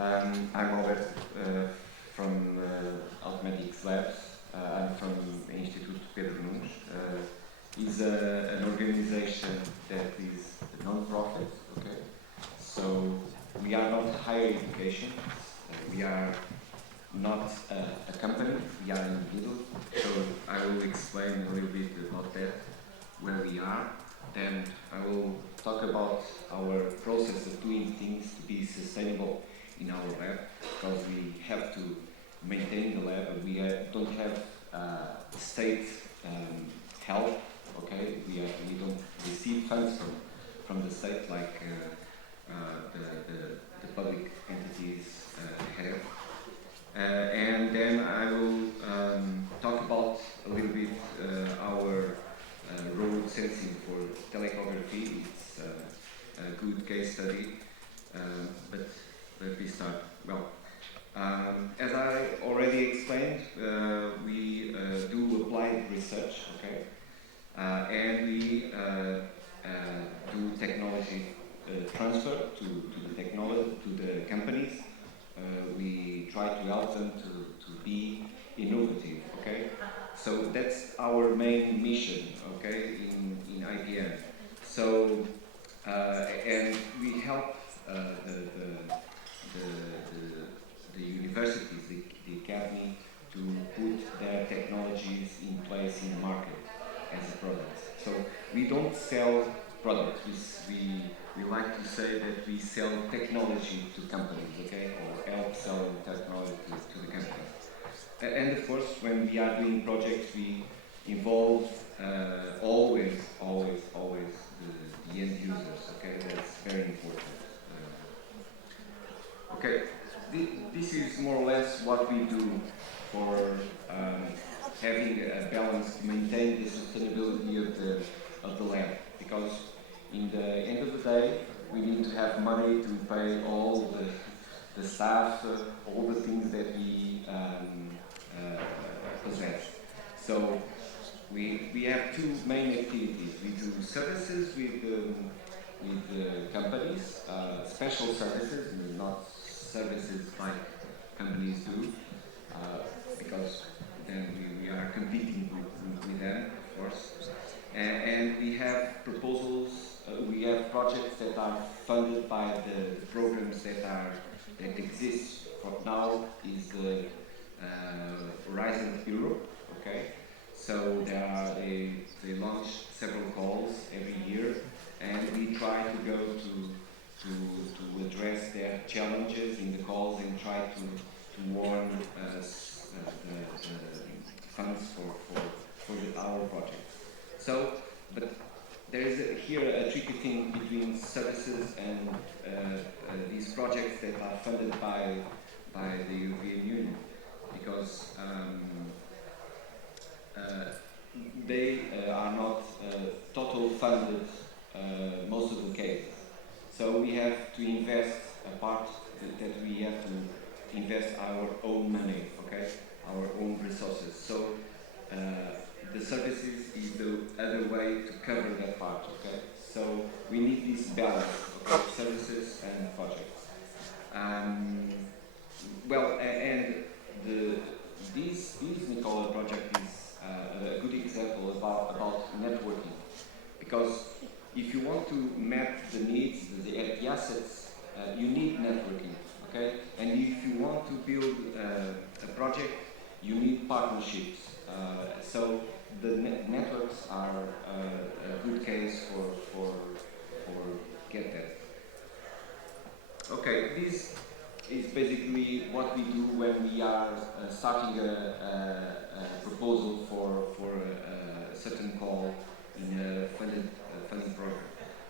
I'm Alberto from Automatic Labs. I'm from Instituto Pedro Nunes. It's an organization that is a non-profit. Okay, so we are not higher education. We are not a company. We are individuals. So I will explain a little bit about that, where we are. Then I will talk about our process of doing things to be sustainable in our lab, because we have to maintain the lab. We don't have state help. Okay, we don't receive funds from the state like the public entities have. And then I will talk about a little bit our road sensing for telegraphy. It's a good case study, but let me start. Well, as I already explained, we do applied research, okay, and we do technology transfer to the technology, to the companies. We try to help them to be innovative, okay? So that's our main mission, okay, in IPN. So, and we help the universities, the academy, to put their technologies in place in the market as a product. So we don't sell products. We like to say that we sell technology to companies, okay, or help sell technology to the companies. And of course, when we are doing projects, we involve always the end users. Okay, that's very important. Okay, this is more or less what we do for having a balance to maintain the sustainability of the lab. Because in the end of the day, we need to have money to pay all the staff, all the things that we possess. So we have two main activities. We do services with companies, special services, not services like companies do, because then we are competing with them, of course. And we have proposals, we have projects that are funded by the programs that exist. For now is the Horizon Europe, okay? So they launch several calls every year, and we try to go to address their challenges in the calls and try to warn the funds for our project. So, but there is here a tricky thing between services and these projects that are funded by the European Union, because they are not total funded most of the cases. So we have to invest a part that we have to invest our own money, okay, our own resources. So the services is the other way to cover that part, okay. So we need this balance, okay, services and projects. Well, and this NICCoLLa project is a good example about networking, because if you want to map the needs, the assets, you need networking, okay? And if you want to build a project, you need partnerships. So the networks are a good case for get that. Okay, this is basically what we do when we are starting a proposal for a certain call in a funding program.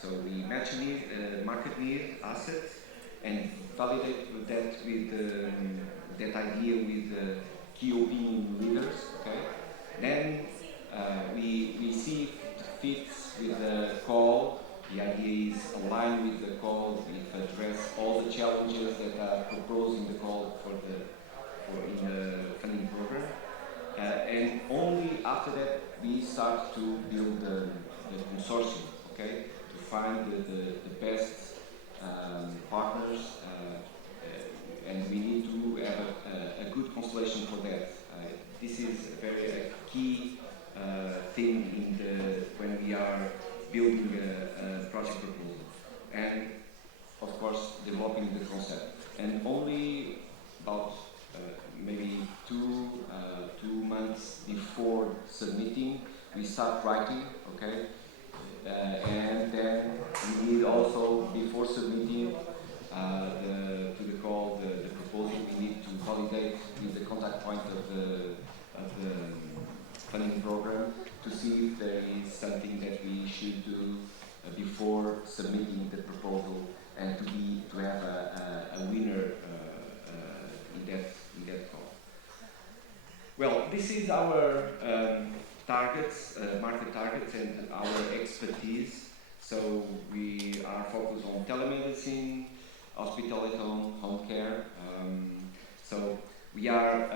So we match a need, market need, assets, and validate that with that idea with the key opinion leaders. Okay. Then we see if it fits with the call. The idea is aligned with the call. We address all the challenges that are proposed in the call in the funding program. And only after that we start to build the consortium, okay, to find the best partners start writing, okay? And then we need also, before submitting to the call, the proposal, we need to validate with the contact point of the funding program to see if there is something that we should do before submitting the proposal, and to have a winner in that call. Well, this is our targets, market targets, and our expertise. So we are focused on telemedicine, hospitality, home care. So we are,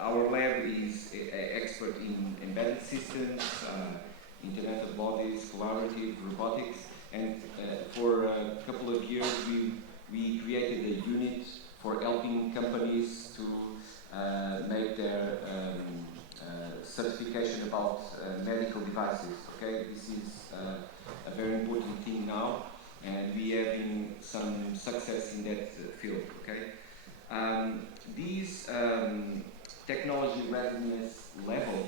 our lab is expert in embedded systems, Internet of Bodies, collaborative, robotics, and for a couple of years we created a unit for helping companies to make their certification about medical devices. Okay, this is a very important thing now, and we are having some success in that field. Okay, these technology readiness level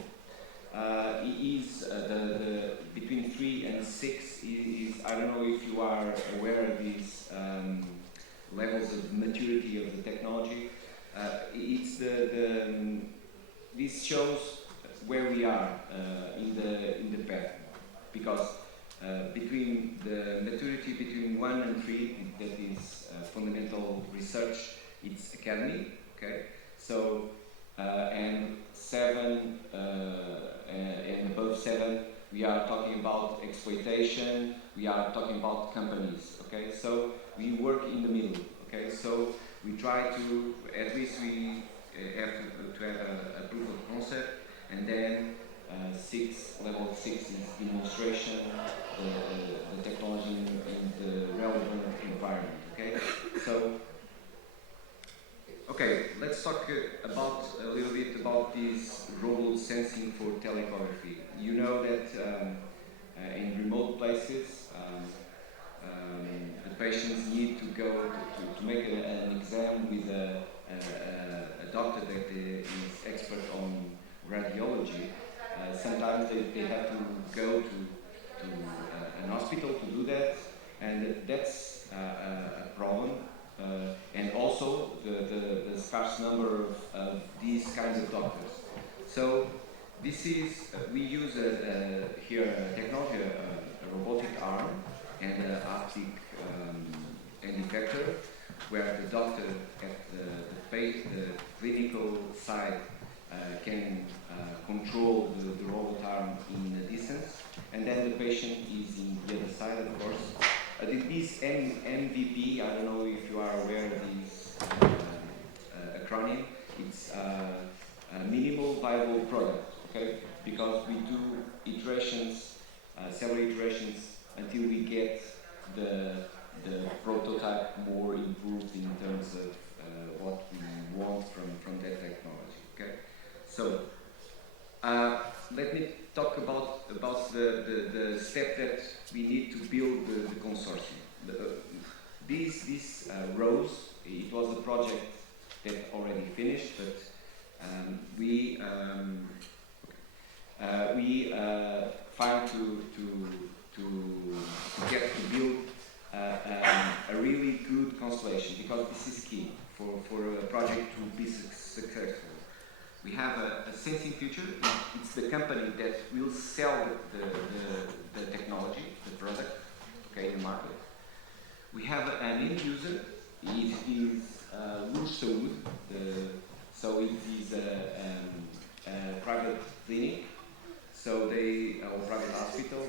is the between 3 and 6 is, I don't know if you are aware of these levels of maturity of the technology. It's this shows where we are in the path, because between the maturity between 1 and 3, that is fundamental research, it's academy, okay? So and 7 and above 7, we are talking about exploitation, we are talking about companies, okay? So we work in the middle, okay? So we try to, at least we have to have a proof of concept, and then level 6 is demonstration, the technology in the relevant environment, okay? So, okay, let's talk about a little bit about this robot sensing for telegraphy. You know that in remote places, the patients need to go to make an exam with a doctor that is expert on radiology. Sometimes they have to go to an hospital to do that, and that's a problem. And also the scarce number of these kinds of doctors. So this is, we use here a technology, a robotic arm and an haptic end effector, where the doctor at the clinical side can control the robot arm in a distance, and then the patient is in the other side, of course. This MVP, I don't know if you are aware of this acronym, it's a minimal viable product, okay? Because we do iterations, several iterations, until we get the prototype more improved in terms of what we want from that technology, okay? So, let me talk about the step that we need to build the consortium. These rows, it was a project that already finished, but we find to get to build a really good constellation, because this is key for a project to be successful. We have a sensing future. It's the company that will sell the technology, the product, okay, in the market. We have an end user. It is Saúde, so it is a private clinic. So or private hospital.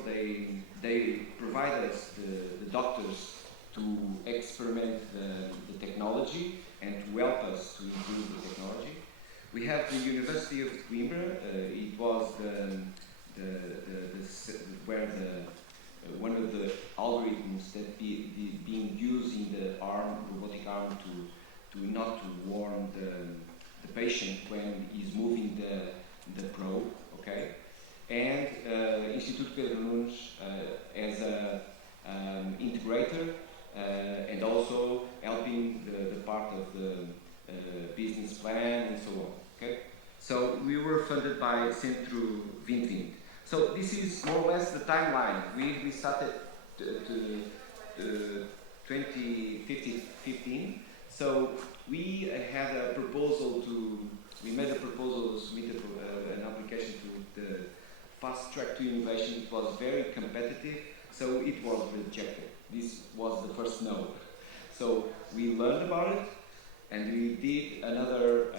They provide us the doctors to experiment the technology and to help us to improve the technology. We have the University of Coimbra. It was where one of the algorithms that being used in the robotic arm to not to warn the patient when he's moving the probe, okay? And Instituto Pedro Nunes as an integrator and also helping the part of the business plan and so on. Okay, So we were funded by Centro 2020. So this is more or less the timeline. We started 2015. So we had a proposal we made a proposal to submit an application to the Fast Track to Innovation. It was very competitive, so it was rejected. This was the first no. So we learned about it, and we did another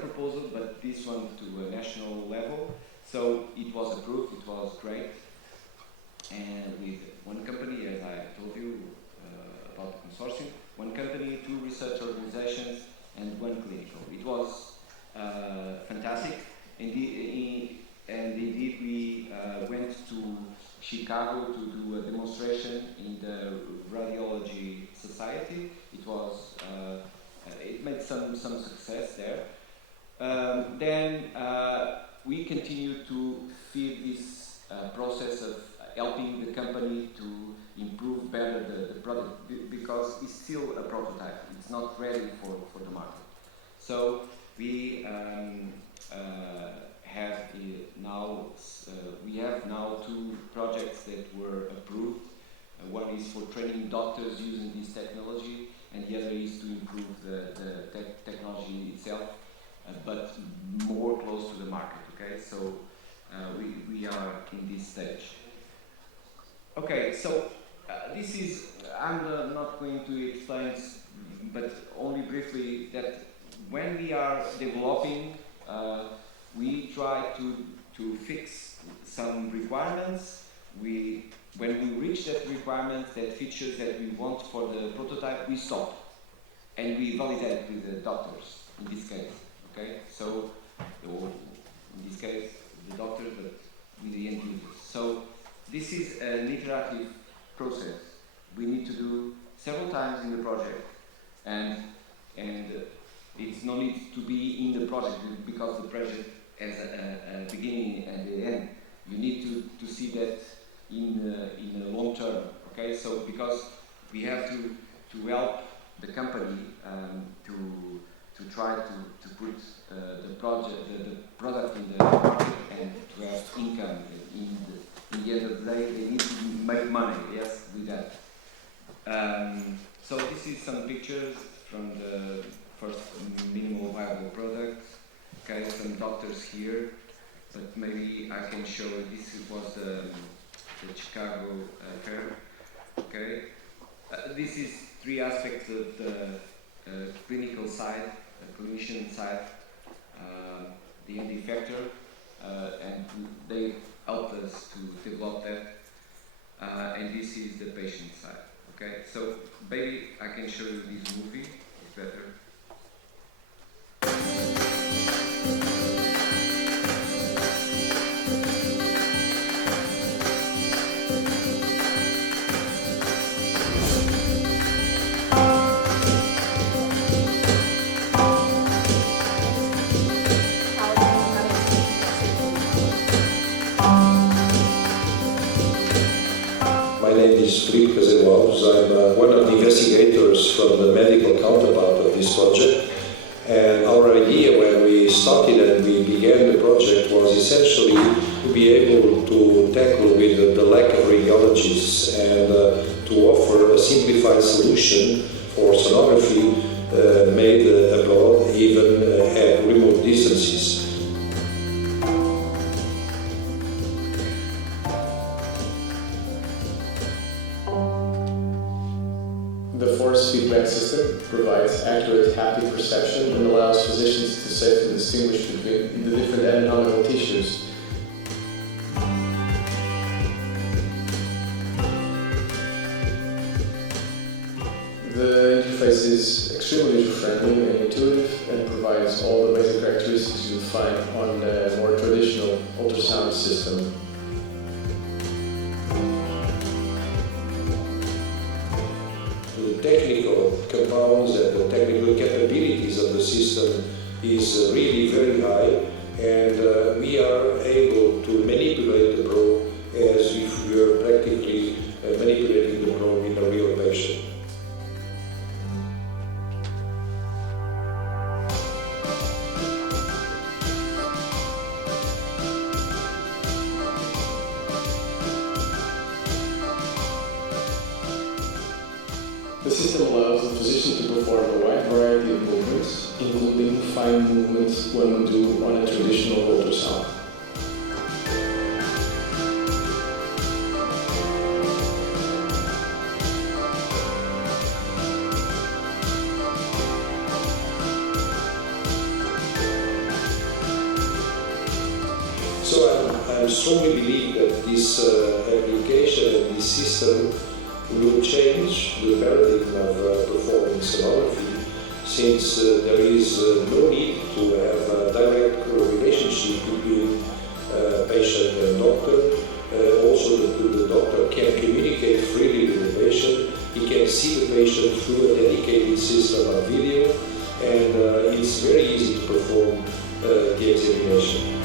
proposal, but this one to a national level. So it was approved, it was great. And with one company, as I told you about the consortium, one company, 2 research organizations, and 1 clinical. It was fantastic. Indeed, we went to Chicago to do a demonstration in the Radiology Society. It was it made some success there. Then we continued to feed this process of helping the company to improve better the product, because it's still a prototype. It's not ready for the market. So we have now 2 projects that were approved. One is for training doctors using this technology, and the other is to improve the technology itself, but more close to the market. Okay, so we are in this stage. Okay, so this is, I'm not going to explain, but only briefly, that when we are developing, we try to fix some requirements. When we reach that requirement, that features that we want for the prototype, we stop and we validate with the doctors, in this case. Okay, so in this case the doctors, but with the end users. So this is an interactive process. We need to do several times in the project, and it's no need to be in the project, because the project has a beginning and the end. You need to see that in the long term. Okay, so because we have to help the company to try to put the product in the market and to have income. In the end of the day, they need to make money. Yes, with that. So this is some pictures from the first minimal viable product. Okay, some doctors here, but maybe I can show you. This was the Chicago fair. Okay, this is 3 aspects of the clinical side, the clinician side, the end effector, and they helped us to develop that. And this is the patient side. Okay, so maybe I can show you this movie. It's better. I'm one of the investigators from the medical counterpart of this project, and our idea when we started and we began the project was essentially to be able to tackle with the lack of radiologists and to offer a simplified solution for sonography made abroad, even at remote distances. The force feedback system provides accurate haptic perception and allows physicians to safely distinguish between the different anatomical tissues. The interface is extremely user-friendly and intuitive and provides all the basic characteristics you would find on a more traditional ultrasound system. The technical compounds and the technical capabilities of the system is really very high, and we are able to manipulate the probe as if we were practically manipulating the probe in a real patient. one would do on a traditional ultrasound. So I strongly believe that this application and this system will change the paradigm of performing sonography, since there is no need to have a direct relationship between patient and doctor. Also the doctor can communicate freely with the patient. He can see the patient through a dedicated system of video, and it's very easy to perform the examination.